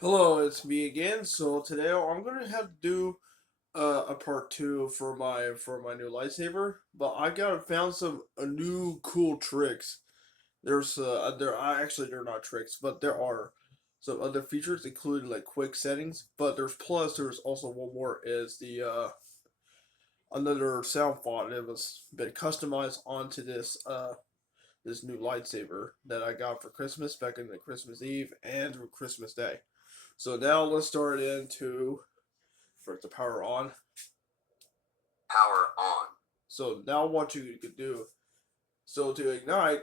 Hello, it's me again. So today I'm gonna have to do a part two for my new lightsaber, but I got found some new cool tricks. They're not tricks, but there are some other features, including like quick settings. But there's also one more is the another sound font. It was been customized onto this new lightsaber that I got for Christmas back in the Christmas Eve and Christmas Day. So now let's start into for the power on. Power on. So now what you could do, so to ignite,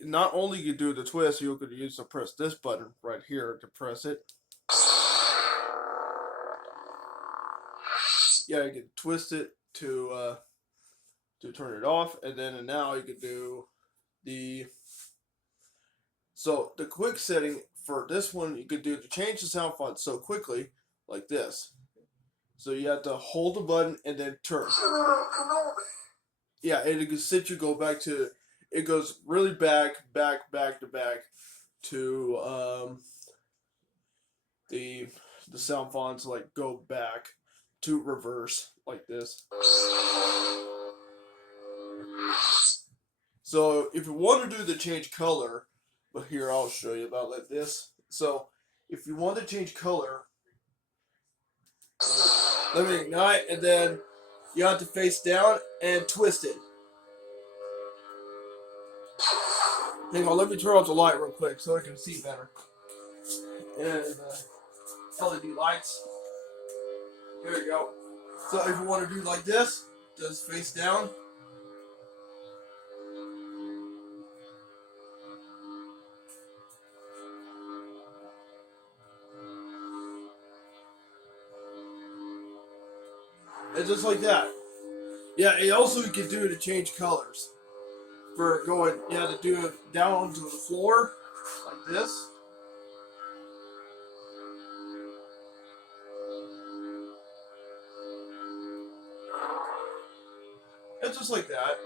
not only you do the twist, you could use to press this button right here to press it. Yeah, you can twist it to turn it off, and then now you could do the the quick setting for this one you could do to change the sound font so quickly like this. So you have to hold the button and then turn. Yeah, and it can sit you go back to it goes really back to back to the the sound fonts like go back to reverse like this. So if you want to do the change color, but here I'll show you about like this. So if you want to change color, let me ignite and then you have to face down and twist it. Hang on, let me turn off the light real quick so I can see better. And LED lights. Here we go. So if you want to do like this, just face down. And just like that. Yeah, and also you can do to change colors. For going, you have to do it down onto the floor, like this. And just like that.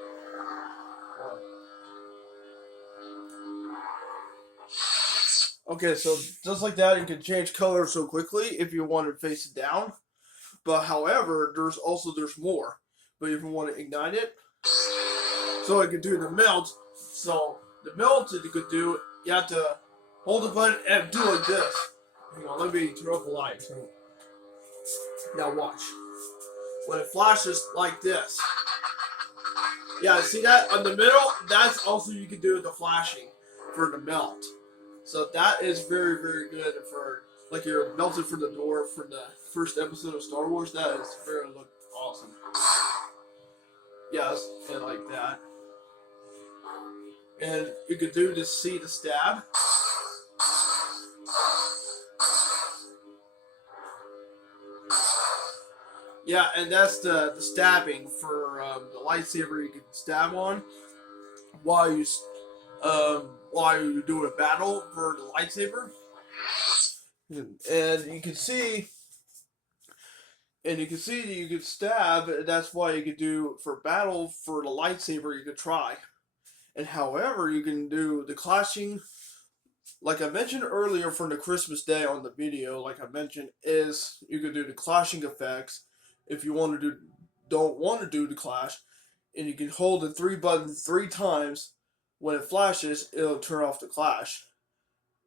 Okay, so just like that, you can change color so quickly if you want to face it down. But however, there's more. But if you want to ignite it, so it can do the melt. So the melt that you could do, you have to hold the button and do like this. Hang on, let me turn off the light. Now watch. When it flashes like this. Yeah, see that on the middle? That's also you can do the flashing for the melt. So that is very good for like you're melted for the door for the first episode of Star Wars. That is very look awesome. Yes, and like that. And you could do to see the stab. Yeah, and that's the stabbing for the lightsaber you can stab on while while you do a battle for the lightsaber. And you can see that you can stab. That's why you could do for battle for the lightsaber. You could try, and however you can do the clashing. Like I mentioned earlier from the Christmas Day on the video, like I mentioned, is you could do the clashing effects if you want to don't want to do the clash, and you can hold the three button three times. When it flashes, it'll turn off the clash.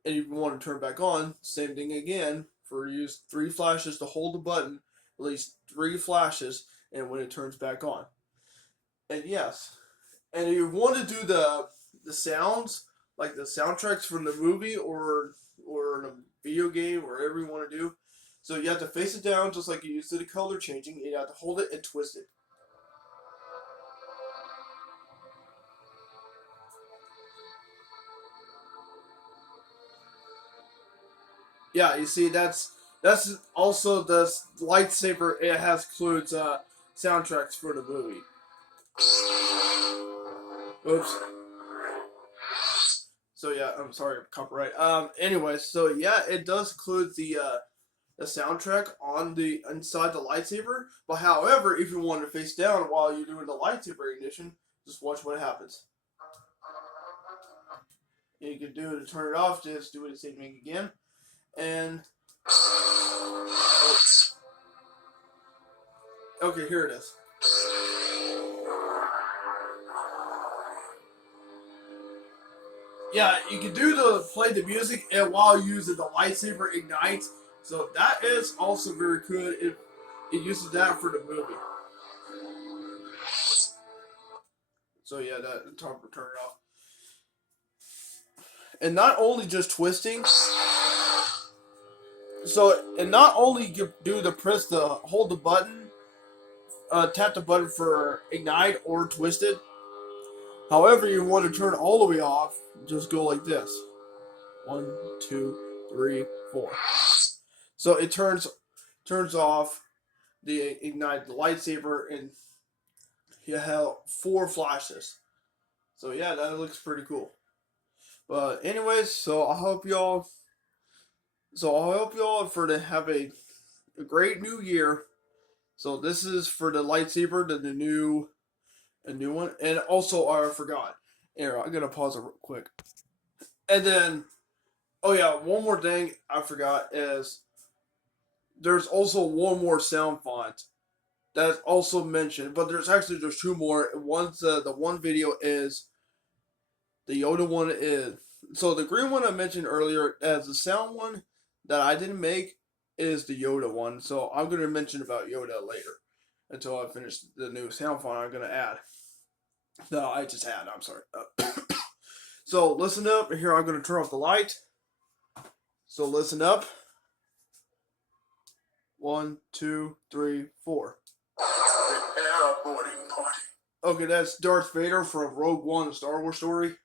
And if you want to turn back on, same thing again. For use three flashes to hold the button, at least three flashes, and when it turns back on. And yes, and if you want to do the sounds like the soundtracks from the movie or the video game, or whatever you want to do. So you have to face it down just like you used to the color changing. And you have to hold it and twist it. Yeah, you see that's also the lightsaber. It has includes soundtracks for the movie. Oops. So yeah, I'm sorry, copyright. Anyway, so yeah, it does include the soundtrack on the inside the lightsaber. But however, if you want to face down while you're doing the lightsaber ignition, just watch what happens. And you can do it to turn it off. Just do the same thing again, and Okay, here it is. Yeah, you can do the play the music and while using the lightsaber ignites. So that is also very good. It uses that for the movie. So yeah, that time to turn it off. And not only just twisting. So and not only you do the press the hold the button, tap the button for ignite or twisted. However, you want to turn all the way off, just go like this. 1, 2, 3, 4. So it turns off the ignite the lightsaber, and you have 4 flashes. So yeah, that looks pretty cool. But anyways, I hope y'all for to have a great new year. So this is for the lightsaber, a new one, and also I forgot. Here, I'm gonna pause it real quick. And then, oh yeah, one more thing I forgot is there's also one more sound font that's also mentioned, but there's 2 more. One's the one video is the Yoda one is so the green one I mentioned earlier as the sound one that I didn't make is the Yoda one. So I'm gonna mention about Yoda later until I finish the new sound font I'm gonna add. No, I just had. I'm sorry. So listen up. Here I'm gonna turn off the light. So listen up. 1, 2, 3, 4. Prepare a boarding party. Okay, that's Darth Vader from Rogue One, the Star Wars story.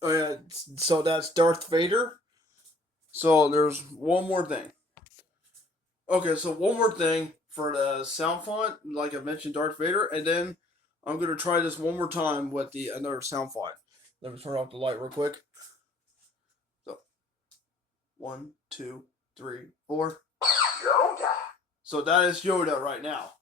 Oh yeah, so that's Darth Vader. So there's one more thing. Okay, so one more thing for the sound font, like I mentioned, Darth Vader, and then I'm gonna try this one more time with the another sound font. Let me turn off the light real quick. So 1, 2, 3, 4. Yoda. So that is Yoda right now.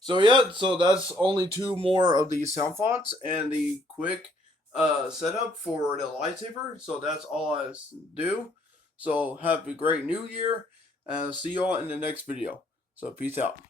So yeah, so that's only 2 more of these sound fonts and the quick setup for the lightsaber. So that's all I do. So have a great new year and see y'all in the next video. So peace out.